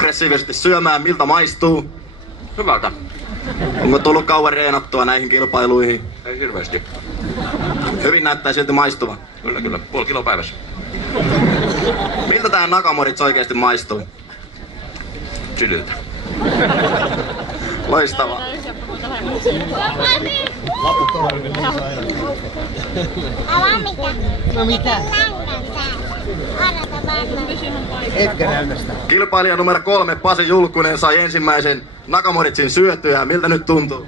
aggressiivisesti syömään, miltä maistuu? Hyvältä. Onko tullut kauan reenattua näihin kilpailuihin? Ei hirveästi. Hyvin näyttää silti maistuvan. Kyllä, kyllä. 0,5 kiloa päivässä. Miltä tää Nakamoritz oikeesti maistuu? Chililtä. Loistavaa. No mitä? Etkä näynnästä. Kilpailija numero 3, Pasi Julkunen, sai ensimmäisen Nakamoritzin syötyä. Miltä nyt tuntuu?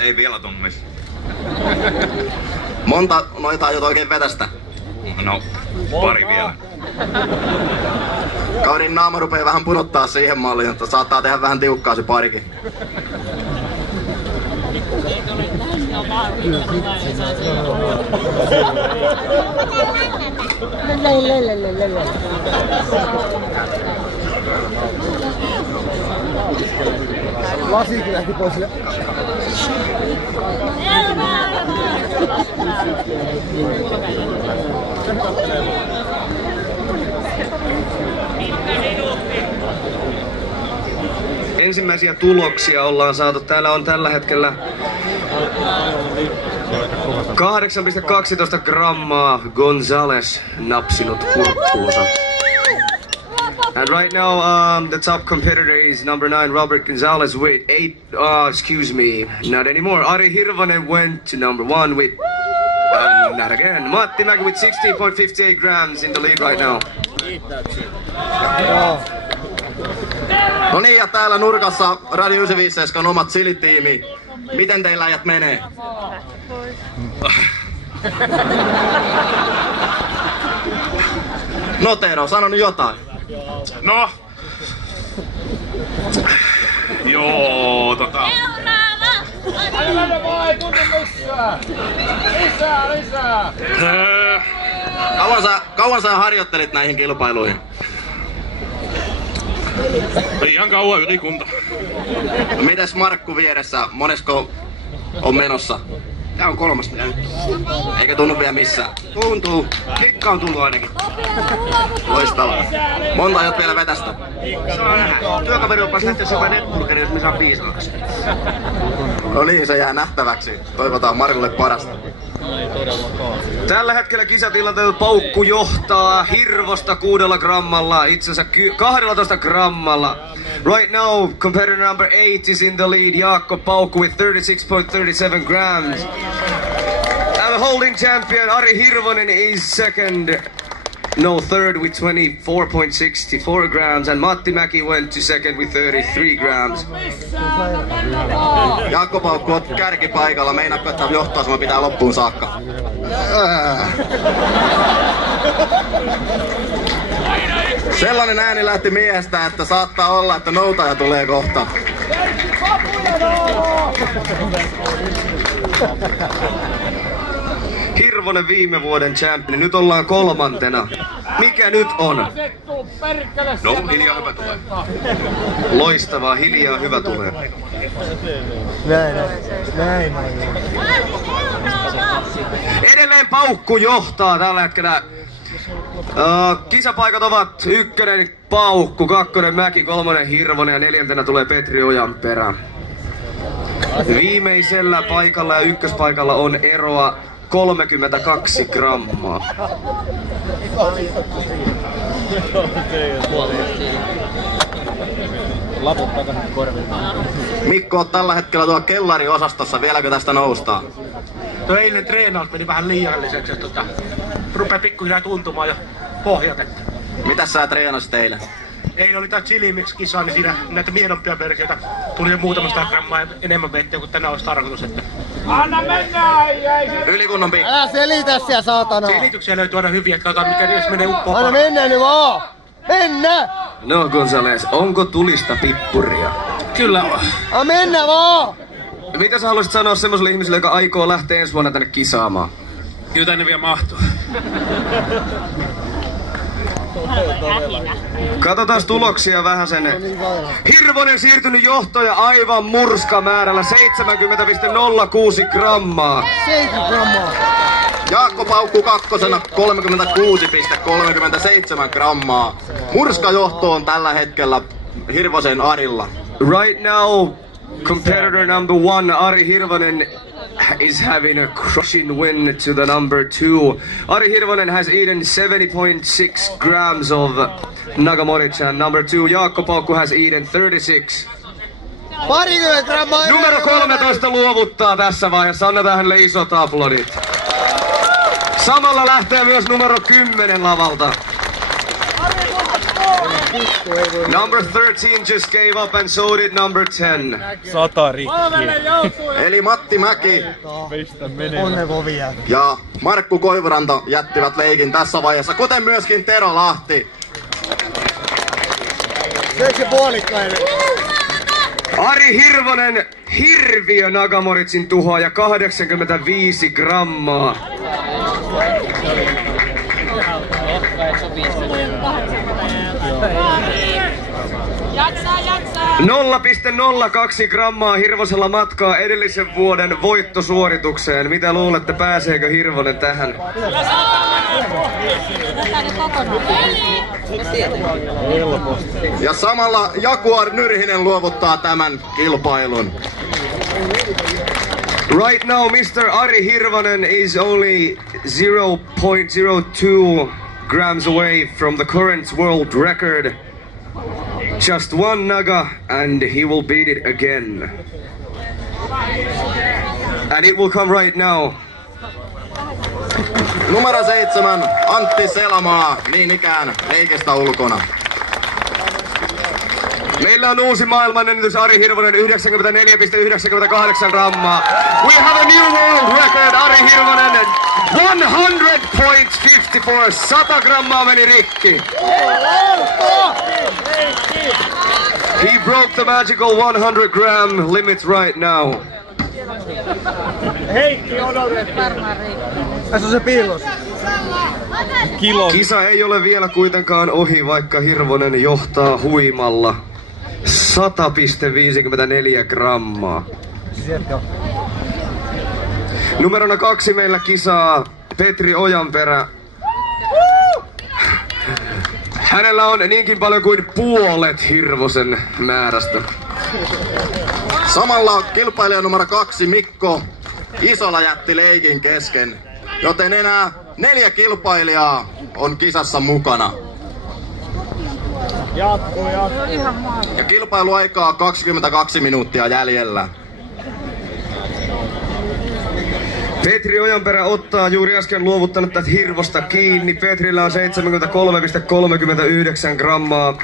Ei vielä tummis. Monta noita aiot oikein vetästä? No, pari vielä. Kaverin naama rupee vähän punottaa siihen malliin, että saattaa tehdä vähän tiukkaa se parikin. Lasikin lähti pois. Ensimmäisiä tuloksia ollaan saatu. Täällä on tällä hetkellä 8,12 grammaa Gonzales napsinut kurkkuunsa. And right now, the top competitor is number 9, Robert Gonzalez with 8, not anymore. Ari Hirvonen went to number 1 with, not again. Matti Mäki with 16.58 grams in the lead right now. No niin, ja täällä nurkassa Radio 957 omat silitiimi. Miten teillä äijät menee? No Tero, sano nyt jotain. No. Joo, Kauan sä harjoittelit näihin kilpailuihin? Liian kauan ylikunta. No mites Markku vieressä? Monesko on menossa? Tää on 3. nyt. Eikä tunnu vielä missään. Tuntuu. Kikka on tullut ainakin. Loistavaa. Monta aiot vielä vetästä? Saa nähdä. Työkaveri on päässä lähteä jopa netburgeri, jos me saa 5 laksi. No niin, se jää nähtäväksi. Toivotaan Markulle parasta. Tällä hetkellä kisatilanteella Paukku johtaa Hirvosta 6 grammalla, itsensä 12 grammalla. Right now, competitor number 8 is in the lead, Jaakko Paukku with 36.37 grams. And the holding champion Ari Hirvonen is third with 24.64 grams, and Matti Mäki went to second with 33 grams. Jaakko Paukku on kärkipaikalla. Meinaatko, että johtoasema pitää loppuun saakka? Sellainen ääni lähti miehestä, että saattaa olla, että noutaja tulee kohta. Hirvonen viime vuoden champion, nyt ollaan 3. Mikä nyt on? No, hiljaa hyvä tulee. Loistavaa, hiljaa hyvä tulee. Näin. Edelleen Paukku johtaa tällä hetkellä. Kisapaikat ovat 1 Paukku, 2 Mäki, 3 Hirvonen ja 4 tulee Petri Ojanperä. Viimeisellä paikalla ja ykköspaikalla on eroa 32 grammaa. Mikko on tällä hetkellä tuolla kellariosastossa. Vieläkö tästä noustaan? Tuo eilen treenaus meni vähän liialliseksi ja rupee pikkuhiljaa tuntumaan jo pohjat. Mitäs sä treenasit eilen? Eilen oli tää Chili Mix-kisa, niin siinä näitä miedompia versioita tuli jo muutamasta grammaa enemmän vettä kuin tänään olisi tarkoitus. Että... Anna mennä! Ylikunnon Älä selitä siellä, saatana! Selityksiä löytyy aina hyviä, että katsotaan mikä jos menee uppoon. Anna mennä nyt vaan! Mennä! No Gonzales, onko tulista pippuria? Kyllä on. Anna mennä vaan! Mitä sä haluaisit sanoa semmoiselle ihmiselle, joka aikoo lähteä ensi vuonna tänne kisaamaan? Kyllä tänne vielä mahtuu. Katsotaan tuloksia vähän sen. Hirvonen siirtynyt johtoja aivan murskamäärällä 70,06 grammaa. 7 grammaa. Jaakko Paukku 2. 36,37 grammaa. Murskajohto on tällä hetkellä Hirvosen Arilla. Right now, competitor number 1, Ari Hirvonen, is having a crushing win to the number 2. Ari Hirvonen has eaten 70.6 grams of Nagamoric, and number 2, Jaakko Paukku, has eaten 36. Parikymmentä grammaa. Numero 13 luovuttaa tässä vaiheessa. Annetaan hänelle isot aplodit. Samalla lähtee myös numero 10 lavalta. Number 13 just gave up and so did number 10. 100 rikki. Eli Matti Mäki Onnevovia. ja Markku Koivuranta jättivät leikin tässä vaiheessa, kuten myöskin Tero Lahti. Söikö se puolikkainen? Ari Hirvonen, hirviö Nagamoricin tuhoaja, 85 grammaa. Jaksaa! 0,02 grammaa Hirvosella matkaa edellisen vuoden voittosuoritukseen. Mitä luulette, pääseekö Hirvonen tähän? Ja samalla Jaguar Nyrhinen luovuttaa tämän kilpailun. Right now, Mr. Ari Hirvonen is only 0.02 grams away from the current world record. Just one naga and he will beat it again. And it will come right now. Numero 7, Antti Selamaa, niin ikään leikistä ulkona. Meillä on uusi maailmanennätys, Ari Hirvonen 94,98 grammaa. We have a new world record, Ari Hirvonen 100.54, 100 grammaa meni rikki. He broke the magical 100 gram limit right now. Tässä on se piilos. Kisa ei ole vielä kuitenkaan ohi, vaikka Hirvonen johtaa huimalla 100,54 grammaa. Numerona 2 meillä kisaa Petri Ojanperä. Hänellä on niinkin paljon kuin puolet Hirvosen määrästä. Samalla kilpailija numero 2 Mikko Isola jätti leikin kesken, joten enää 4 kilpailijaa on kisassa mukana. Ja kilpailuaikaa 22 minuuttia jäljellä. Petri Ojanperä ottaa juuri äsken luovuttanutta Hirvosta kiinni. Petrillä on 73,39 grammaa.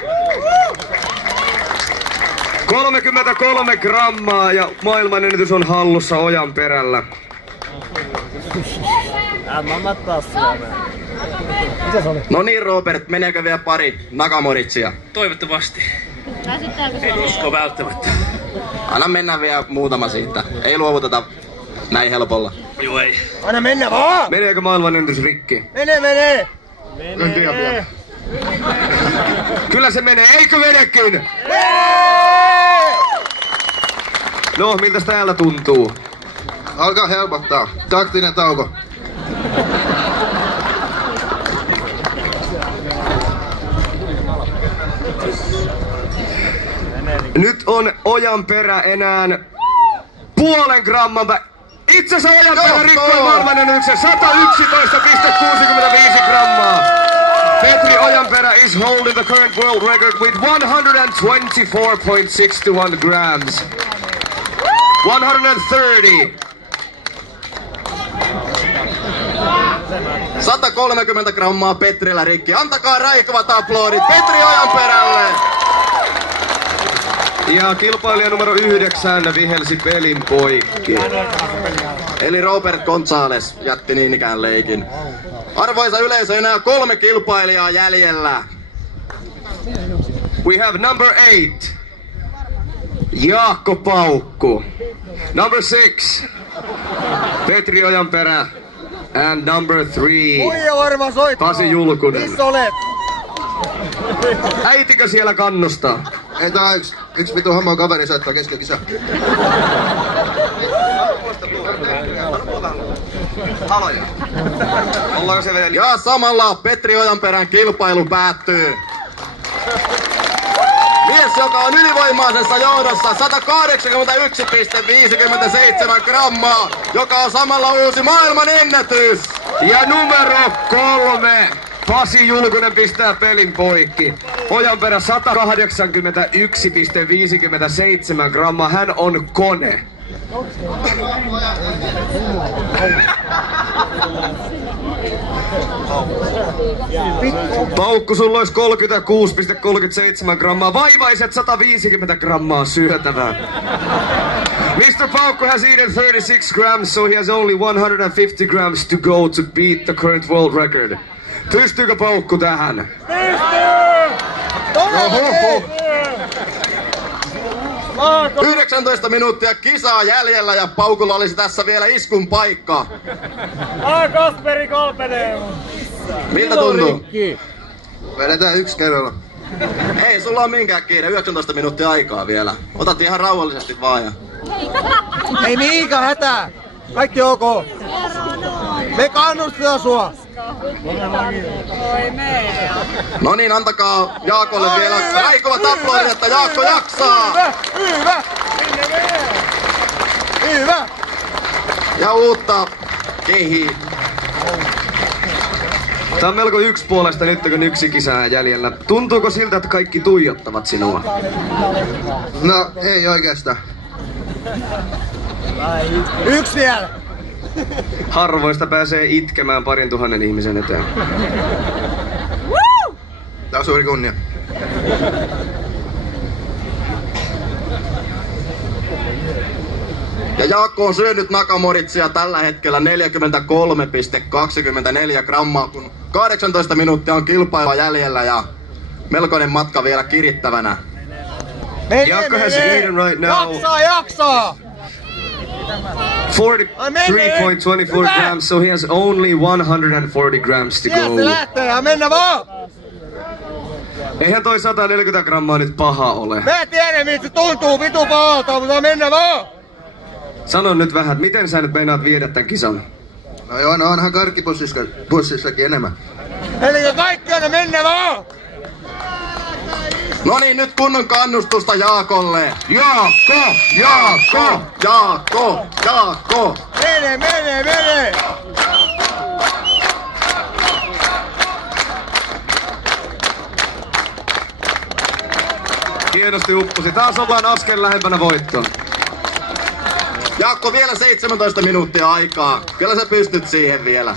33 grammaa ja maailmanennätys on hallussa Ojanperällä. No niin Robert, meneekö vielä pari Nagamoricia? Toivottavasti. En usko välttämättä. Anna mennä vielä muutama siitä. Ei luovuteta näin helpolla. Joo ei. Anna mennä vaan! Meneekö maailmanennätys rikki? Menee! En tiedä vielä. Kyllä se menee, eikö menekin? No, miltäs täällä tuntuu? Alkaa helpottaa. Taktinen tauko. Nyt on Ojanperä enää puolen gramman Itse asiassa Ojanperä rikkoi maailmanennätyksen 111,65 grammaa. Petri Ojanperä is holding the current world record with 124.61 grams. 130. 130 grammaa Petrillä rikki. Antakaa raikuvat aplodit Petri Ojanperälle! Ja kilpailija numero 9 vihelsi pelin poikki. Eli Robert Gonzales jätti niin ikään leikin. Arvoisa yleisö, enää 3 kilpailijaa jäljellä. We have number 8. Jaakko Paukku. Number 6. Petri Ojanperä. And number 3. Muija varmaan soittaa. Pasi Julkunen. Missä olet? Äitikö siellä kannustaa? Ei tää yksi vitu homo kaveri soittaa kesken kisaa. Haloja. Ollaanko se vielä? Ja samalla Petri Ojanperän kilpailu päättyy. Mies joka on ylivoimaisessa johdossa 181,57 grammaa, joka on samalla uusi maailman ennätys. Ja numero 3. Pasi Julkunen pistää pelin poikki. Ojanperä 181,57 grammaa. Hän on kone. Paukku, sulla olisi 36,37 grammaa. Vaivaiset 150 grammaa syötävää. Mr. Paukku has eaten 36 grams, so he has only 150 grams to go to beat the current world record. Pystyykö Paukku tähän? Pystyy! 19 minuuttia kisaa jäljellä ja Paukulla olisi tässä vielä iskun paikka. Kasperi Kolpenen! Miltä tuntuu? Vedetään yksi kerralla. Ei sulla on minkään kiire, 19 minuuttia aikaa vielä. Otat ihan rauhallisesti vaan ja... Ei mihinkään hätää! Kaikki ok! Me kannustetaan sua! No niin, antakaa Jaakolle vielä raikuvat aplodit, että Jaakko jaksaa! Hyvä! Hyvä! Ja uutta kehiin. Tää on melko yksipuolesta nyt, kun yksi kisaa jäljellä. Tuntuuko siltä, että kaikki tuijottavat sinua? No, ei oikeastaan. Yksi vielä! Harvoista pääsee itkemään 2,000 ihmisen eteen. Tää on suuri kunnia. Ja Jaakko on syönyt Nakamoritsia tällä hetkellä 43,24 grammaa, kun 18 minuuttia on kilpailua jäljellä ja melkoinen matka vielä kirittävänä. Jaakko has eaten right now. Jaksaa! 43.24 grams, so he has only 140 grams to Sieltä go. lähtee, mennä vaan! Eihän toi 140 grammaa nyt paha ole. Mä tiedän, miltä se tuntuu vitu pahalta, mutta mennä vaan! Sano nyt vähän, että miten sä nyt meinaat viedä tän kisan? No joo, no onhan karkkipussissakin enemmän. Eli kaikki aina mennä vaan! No niin, nyt kunnon kannustusta Jaakolle. Jaakko! Jaakko! Jaakko! Jaakko! Mene! Hienosti upposi. Taas ollaan askel lähempänä voittoa. Jaakko, vielä 17 minuuttia aikaa. Kyllä sä pystyt siihen vielä.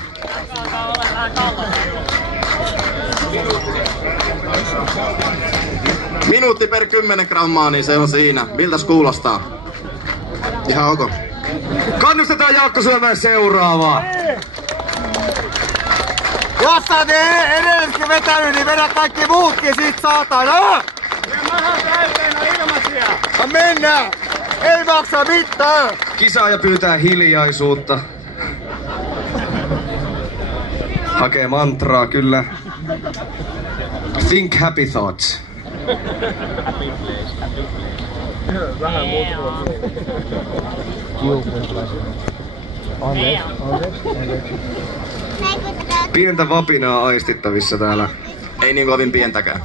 Minuutti per 10 grammaa, niin se on siinä. Miltäs kuulostaa? Ihan ok. Kannustetaan Jaakko syömään seuraavaa. Jos sä oot edelliskin vetänyt, niin vedä kaikki muutkin sit saatana! Mennään! Ei maksa mitään! Kisaaja pyytää hiljaisuutta. Hakee mantraa, kyllä. Think happy thoughts. Pientä vapinaa aistittavissa täällä. Ei niin kovin pientäkään.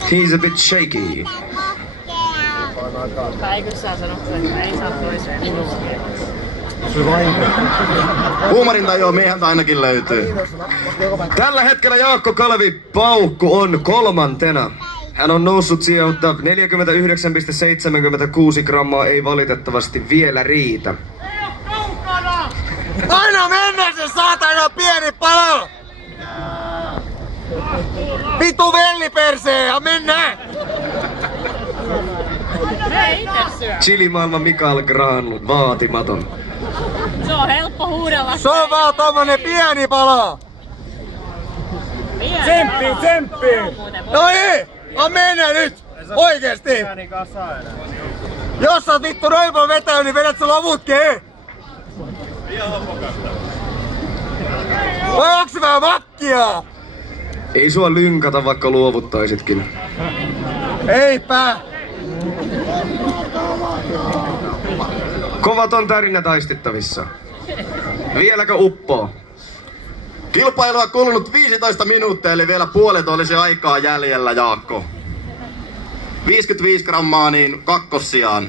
He's a bit shaky. Huumorintajua mieheltä ainakin löytyy. Tällä hetkellä Jaakko Kalevi Paukku on 3. Hän on noussut sieltä 49,76 grammaa, ei valitettavasti vielä riitä. Aina mennä se saatana pieni palo! Vitu vellipersee ja mennään! Chilimaailman Mikael Granlund, vaatimaton. Se on helppo huudella. Se on vaan tommonen pieni palo! Tsemppi! No niin! Mennään nyt! Oikeesti! Jos sä oot vittu noin paljon vetänyt, niin vedät sä loputkin! Vai onks se vähän makkia? Ei sua lynkata, vaikka luovuttaisitkin. Eipä! Kovat on tärinä taistittavissa. Vieläkö uppoo? Kilpailua kulunut 15 minuuttia, eli vielä puolet olisi aikaa jäljellä, Jaakko. 55 grammaa niin kakkossijaan.